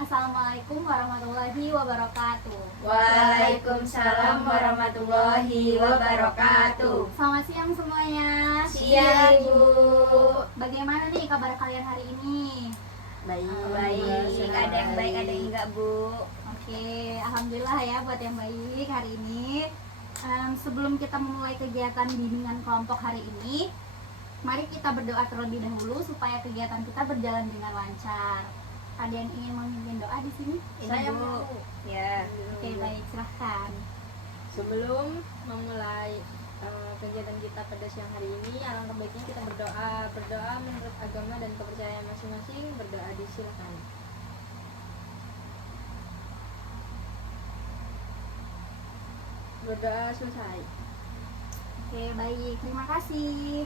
Assalamualaikum warahmatullahi wabarakatuh. Waalaikumsalam warahmatullahi wabarakatuh. Selamat siang semuanya. Siang Ibu. Bagaimana nih kabar kalian hari ini? Baik. Ada yang baik, ada yang enggak Bu. Oke, alhamdulillah ya buat yang baik hari ini. Sebelum kita memulai kegiatan bimbingan kelompok hari ini, mari kita berdoa terlebih dahulu supaya kegiatan kita berjalan dengan lancar. Ada yang ingin memimpin doa di sini? Saya mau. Ya. Oke, baik, silahkan. Sebelum memulai kegiatan kita pada siang hari ini, alangkah baiknya kita berdoa menurut agama dan kepercayaan masing-masing. Berdoa disilakan. Berdoa selesai. Oke, baik, terima kasih.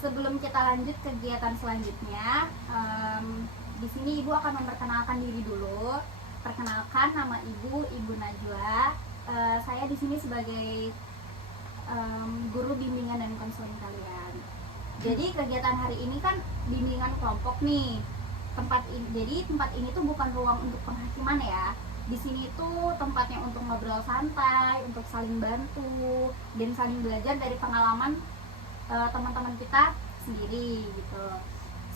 Sebelum kita lanjut kegiatan selanjutnya, di sini Ibu akan memperkenalkan diri dulu. Perkenalkan, nama Ibu Najwa. Saya di sini sebagai guru bimbingan dan konseling kalian. Jadi kegiatan hari ini kan bimbingan kelompok nih. Jadi tempat ini tuh bukan ruang untuk penghakiman ya. Di sini tuh tempatnya untuk ngobrol santai, untuk saling bantu dan saling belajar dari pengalaman teman-teman kita sendiri gitu.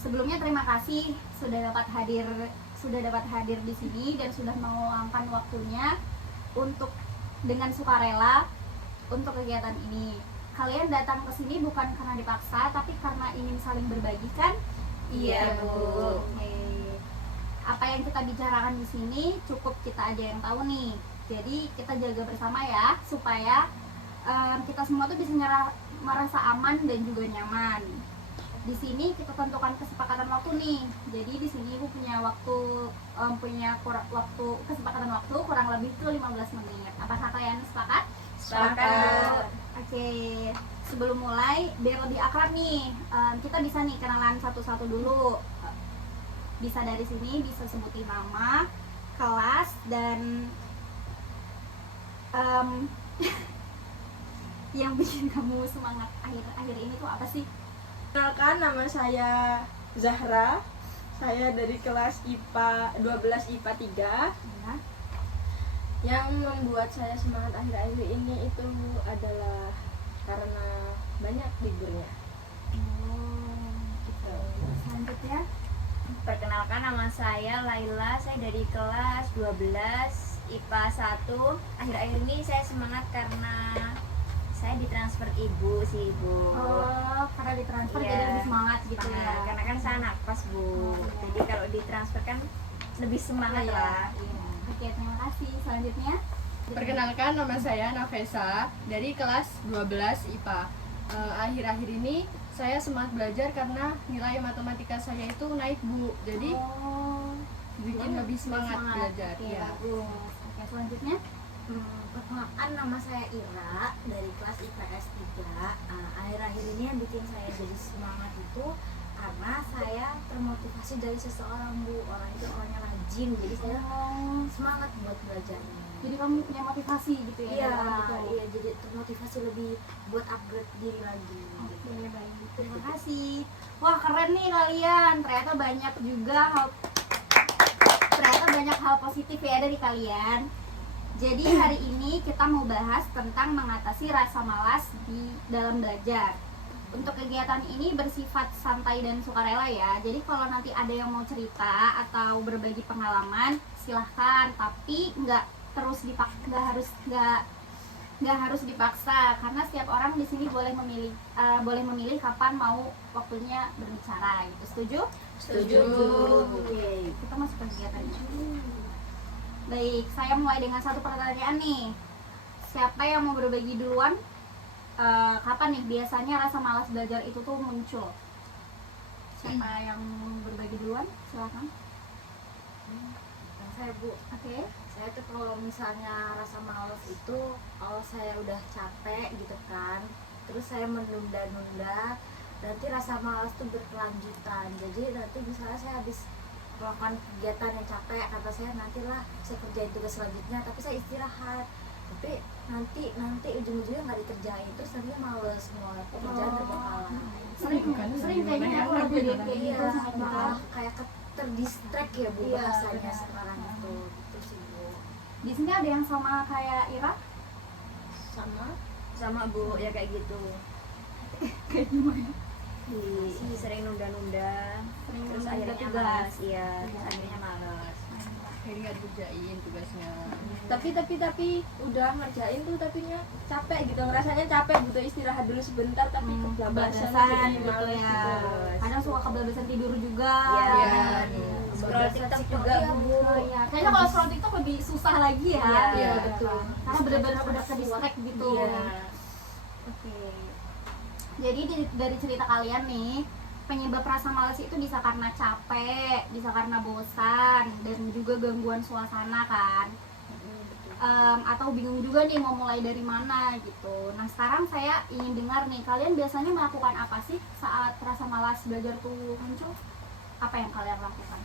Sebelumnya terima kasih sudah dapat hadir di sini dan sudah meluangkan waktunya untuk dengan sukarela untuk kegiatan ini. Kalian datang ke sini bukan karena dipaksa, tapi karena ingin saling berbagi kan? Iya, Bu. Oke. Apa yang kita bicarakan di sini cukup kita aja yang tahu nih. Jadi kita jaga bersama ya supaya kita semua tuh bisa merasa aman dan juga nyaman. Di sini kita tentukan kesepakatan waktu nih. Jadi di sini Ibu punya kesepakatan waktu kurang lebih tuh 15 menit. Apakah kalian sepakat? Sepakat. Oke. Sebelum mulai, biar lebih akrab nih, kita bisa nih kenalan satu-satu dulu. Bisa dari sini bisa sebutin nama, kelas, dan yang bikin kamu semangat akhir-akhir ini tuh apa sih? Perkenalkan, nama saya Zahra. Saya dari kelas IPA 12 IPA 3. Ya. Yang membuat saya semangat akhir-akhir ini itu adalah karena banyak liburnya. Gitu. Selanjutnya, Perkenalkan, nama saya Laila. Saya dari kelas 12 IPA 1. Akhir-akhir ini saya semangat karena saya ditransfer Ibu sih, Bu. karena ditransfer Iya, jadi lebih semangat gitu ya. Karena kan saya nakpas, Bu. Jadi kalau ditransfer kan lebih semangat Iya, lah. iya. Oke, terima kasih. Selanjutnya, Perkenalkan, nama saya Nafesa dari kelas 12 IPA. Akhir-akhir ini saya semangat belajar karena nilai matematika saya itu naik, Bu. Jadi bikin lebih semangat belajar. Oke, Ya. bagus. Oke, selanjutnya, Perkenalkan, nama saya Ira dari kelas IPS 3. Akhir-akhir ini yang bikin saya jadi semangat itu karena saya termotivasi dari seseorang, Bu. Orang itu orangnya rajin, jadi saya semangat buat belajarnya. jadi kamu punya motivasi gitu ya? Iya, dari orang itu? iya, jadi termotivasi lebih buat upgrade diri lagi. Oke, baik. Terima kasih. Wah, keren nih kalian. Ternyata banyak hal positif ya dari kalian. Jadi hari ini kita mau bahas tentang mengatasi rasa malas di dalam belajar. Untuk kegiatan ini bersifat santai dan sukarela ya. Jadi kalau nanti ada yang mau cerita atau berbagi pengalaman, silahkan. Tapi nggak harus dipaksa karena setiap orang di sini boleh memilih kapan mau waktunya berbicara gitu. Setuju? Setuju. Oke, kita masuk ke kegiatannya. Baik, saya mulai dengan satu pertanyaan nih. Siapa yang mau berbagi duluan? Kapan nih biasanya rasa malas belajar itu tuh muncul? Siapa yang berbagi duluan? Silakan. Saya, Bu. Oke. Saya tuh kalau misalnya rasa malas itu kalau saya udah capek gitu kan, terus saya menunda-nunda, nanti rasa malas tuh berkelanjutan. Jadi nanti misalnya saya habis melakukan kegiatan yang capek, kata saya nantilah saya kerjain tugas selanjutnya, tapi saya istirahat, tapi nanti ujung-ujungnya nggak dikerjain, terus nanti males, semua pekerjaan terbengkalai. Sering kayaknya aku lebih kayak gitu Iya, sama kita. malah kayak terdistract ya Bu, Iya, bahasanya benar. sekarang itu gitu sih Bu. Di sini ada yang sama kayak Ira? Sama Bu ya kayak gitu. Kayak gimana? Sering nunda-nunda, Sering terus nunda akhirnya tugas. malas. Iya, terus akhirnya malas. Akhirnya nggak dikerjain tugasnya. Tapi udah ngerjain tuh tapinya capek gitu, ngerasanya capek, butuh istirahat dulu sebentar tapi kebablasan Kebablasan jadi gitu males ya. gitu. Kadang suka kebablasan tidur juga. Iya. Iya. Scroll TikTok juga Bu. Oh, iya. Kayaknya kalau scroll TikTok lebih susah lagi ya. Iya, Iya, betul. Karena benar-benar udah ke distract gitu. Iya. Oke. Jadi dari cerita kalian nih, penyebab rasa malas itu bisa karena capek, bisa karena bosan, dan juga gangguan suasana kan. Atau bingung juga nih mau mulai dari mana gitu. Nah sekarang saya ingin dengar nih, kalian biasanya melakukan apa sih saat rasa malas belajar tuh muncul? Apa yang kalian lakukan?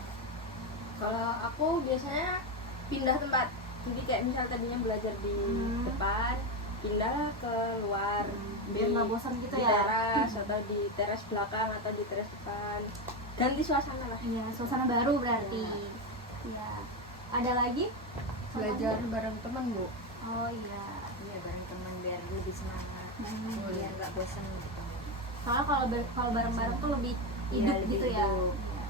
Kalau aku biasanya pindah tempat, jadi kayak misal tadinya belajar di depan, pindah ke luar, Biar nggak bosan gitu di ya? teras atau di teras belakang atau di teras depan, ganti suasana lah. Iya, suasana baru berarti. Iya. Ada lagi? Belajar bareng teman, Bu. Oh iya. Iya, bareng teman biar lebih semangat. Biar nggak bosan gitu. Soalnya kalau bareng-bareng tuh lebih Iya, hidup lebih gitu ya. hidup. Iya.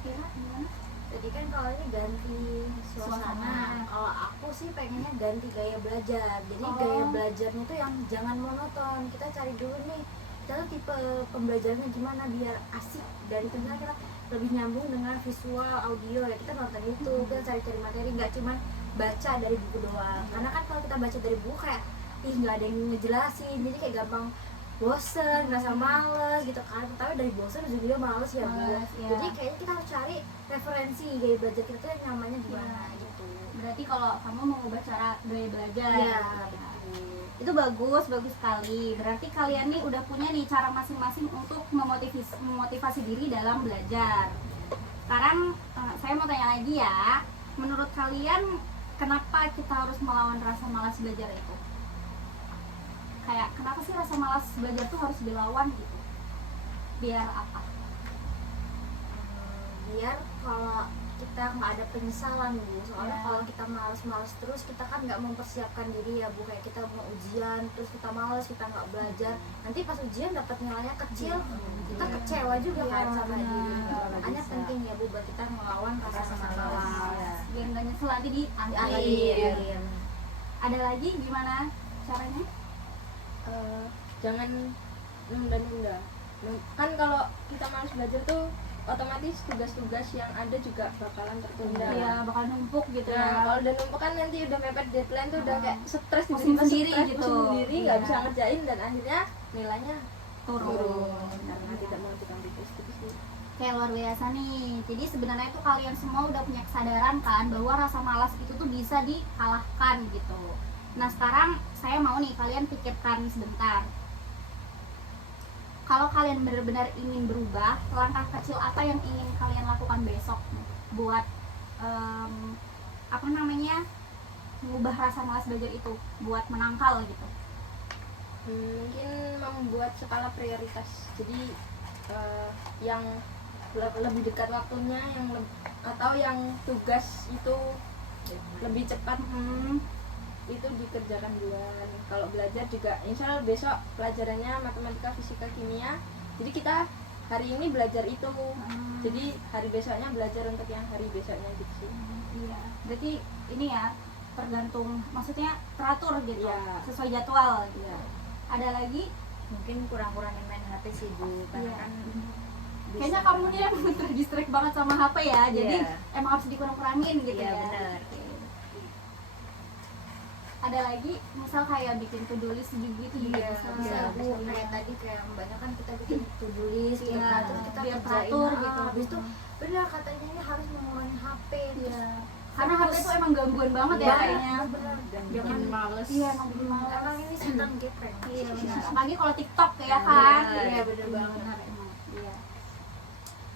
Kira gimana? Jadi kan kalau ini ganti Suasana. suasana, kalau aku sih pengennya ganti gaya belajar. Jadi Oh. gaya belajarnya tuh yang jangan monoton. Kita cari dulu nih, kita tuh tipe pembelajarannya gimana biar asik, dan tentunya kita lebih nyambung dengan visual, audio ya. Kita nonton itu, kita cari-cari materi, nggak cuman baca dari buku doang. Karena kan kalau kita baca dari buku kayak nggak ada yang ngejelasin, jadi kayak gampang bosen, ngerasa males gitu kan. Tapi dari bosen juga males ya Bu. Males, ya. Jadi kayaknya kita harus cari referensi gaya belajar kita tuh yang namanya gimana gitu. Berarti kalau kamu mau ubah cara gaya belajar. Iya, Ya. betul. Itu bagus sekali. Berarti kalian nih udah punya nih cara masing-masing untuk memotivasi diri dalam belajar. Sekarang saya mau tanya lagi ya. Menurut kalian kenapa kita harus melawan rasa malas belajar itu? Kayak kenapa sih rasa malas belajar tuh harus dilawan gitu? Biar apa? Biar kalau kita nggak ada penyesalan Bu. Soalnya Ya. kalau kita males-males terus, kita kan nggak mempersiapkan diri ya Bu. Kayak kita mau ujian terus kita males, kita nggak belajar, nanti pas ujian dapat nilainya kecil, kita kecewa juga kan Iya, sama benar. diri. Nggak Makanya bisa. penting ya Bu buat kita melawan rasa malas. malas. Biar nggak nyesel nanti di Di akhir. akhir. Ada lagi gimana caranya? Jangan nunda-nunda. Kan kalau kita malas belajar tuh otomatis tugas-tugas yang ada juga bakalan tertunda. Iya, bakal numpuk gitu Nah, ya. kalau udah numpuk kan nanti udah mepet deadline tuh udah kayak stres Pusing tiba-tiba sendiri stres, gitu. pusing sendiri, nggak Iya. bisa ngerjain dan akhirnya nilainya Turun. karena tidak mau dikambing gitu sih. Kayak luar biasa nih. Jadi sebenarnya itu kalian semua udah punya kesadaran kan bahwa rasa malas itu tuh bisa dikalahkan gitu. Nah sekarang saya mau nih kalian pikirkan sebentar. Kalau kalian benar-benar ingin berubah, langkah kecil apa yang ingin kalian lakukan besok buat apa namanya mengubah rasa malas belajar itu, buat menangkal gitu? Mungkin membuat skala prioritas. Jadi yang lebih dekat waktunya, atau yang tugas itu lebih cepat itu dikerjakan duluan. Kalau belajar juga, misal besok pelajarannya matematika, fisika, kimia, jadi kita hari ini belajar itu, jadi hari besoknya belajar untuk yang hari besoknya gitu sih. Iya. Berarti ini ya tergantung, maksudnya teratur gitu, Iya. sesuai jadwal gitu. Iya. Ada lagi? Mungkin kurang-kurangin main HP sih Bu, karena Iya. kan Kayaknya kamu nih emang terdistract banget sama HP ya, jadi Iya. emang harus dikurang-kurangin gitu Iya, ya. benar. Oke. Ada lagi, misal kayak bikin to-do list juga itu juga Iya, bisa. bisa Iya, Bu. Kayak tadi kayak mbaknya kan kita bikin to-do list gitu Iya, kan, terus kita biar kerjain teratur gitu. habis itu benar katanya ini harus mengurangi HP. Iya. Karena HP itu emang gangguan banget ya kayaknya. Benar. Jangan males. Iya, emang bikin malas. Emang ini setan geprek. Iya benar. Apalagi kalau TikTok ya kan. Benar. Iya benar banget. Benar emang. Iya.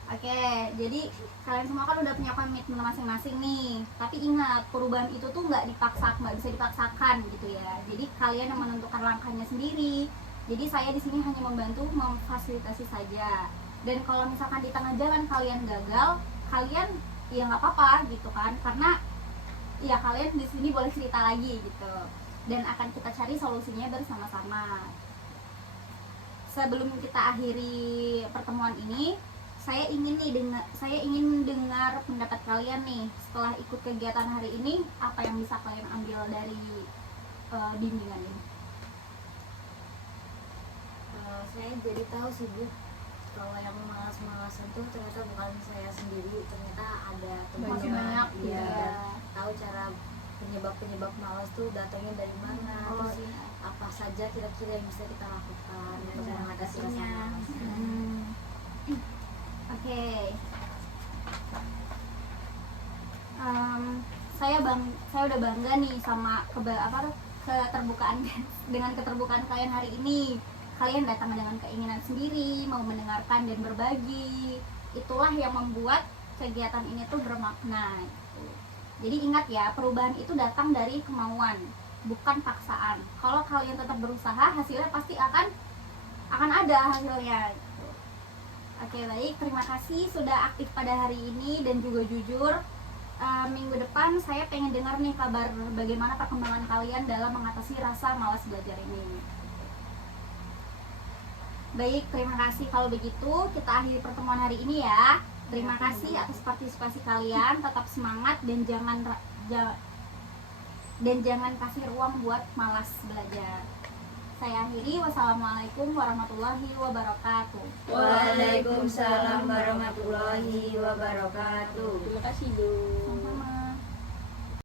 Oke, jadi kalian semua kan udah punya komitmen masing-masing nih. Tapi ingat, perubahan itu tuh nggak bisa dipaksakan gitu ya. Jadi kalian yang menentukan langkahnya sendiri. Jadi saya di sini hanya membantu memfasilitasi saja. Dan kalau misalkan di tengah jalan kalian gagal, kalian ya nggak apa-apa gitu kan, karena ya kalian di sini boleh cerita lagi gitu, dan akan kita cari solusinya bersama-sama. Sebelum kita akhiri pertemuan ini, saya ingin dengar pendapat kalian nih setelah ikut kegiatan hari ini, apa yang bisa kalian ambil dari bimbingan ini? Saya jadi tahu sih Bu, kalau yang malas-malasan tuh ternyata bukan saya sendiri, ternyata ada teman Masih banyak ya, ya. dan tahu cara penyebab malas tuh datangnya dari mana, Oh, terus iya. apa saja kira-kira yang bisa kita lakukan untuk cara mengatasi rasa mengatasinya. malas. Oke. Saya udah bangga nih sama keterbukaan dengan keterbukaan kalian hari ini. Kalian datang dengan keinginan sendiri, mau mendengarkan dan berbagi. Itulah yang membuat kegiatan ini tuh bermakna. Gitu. Jadi ingat ya, perubahan itu datang dari kemauan, bukan paksaan. Kalau kalian tetap berusaha, hasilnya pasti akan ada hasilnya. Gitu. Oke, baik, terima kasih sudah aktif pada hari ini dan juga jujur. Minggu depan saya pengen dengar nih kabar bagaimana perkembangan kalian dalam mengatasi rasa malas belajar ini. Baik, terima kasih. Kalau begitu kita akhiri pertemuan hari ini ya. Terima kasih atas partisipasi kalian. Tetap semangat dan jangan kasih ruang buat malas belajar. Saya akhiri. Wassalamualaikum warahmatullahi wabarakatuh. Waalaikumsalam warahmatullahi wabarakatuh. Terima kasih Bu. Sama-sama.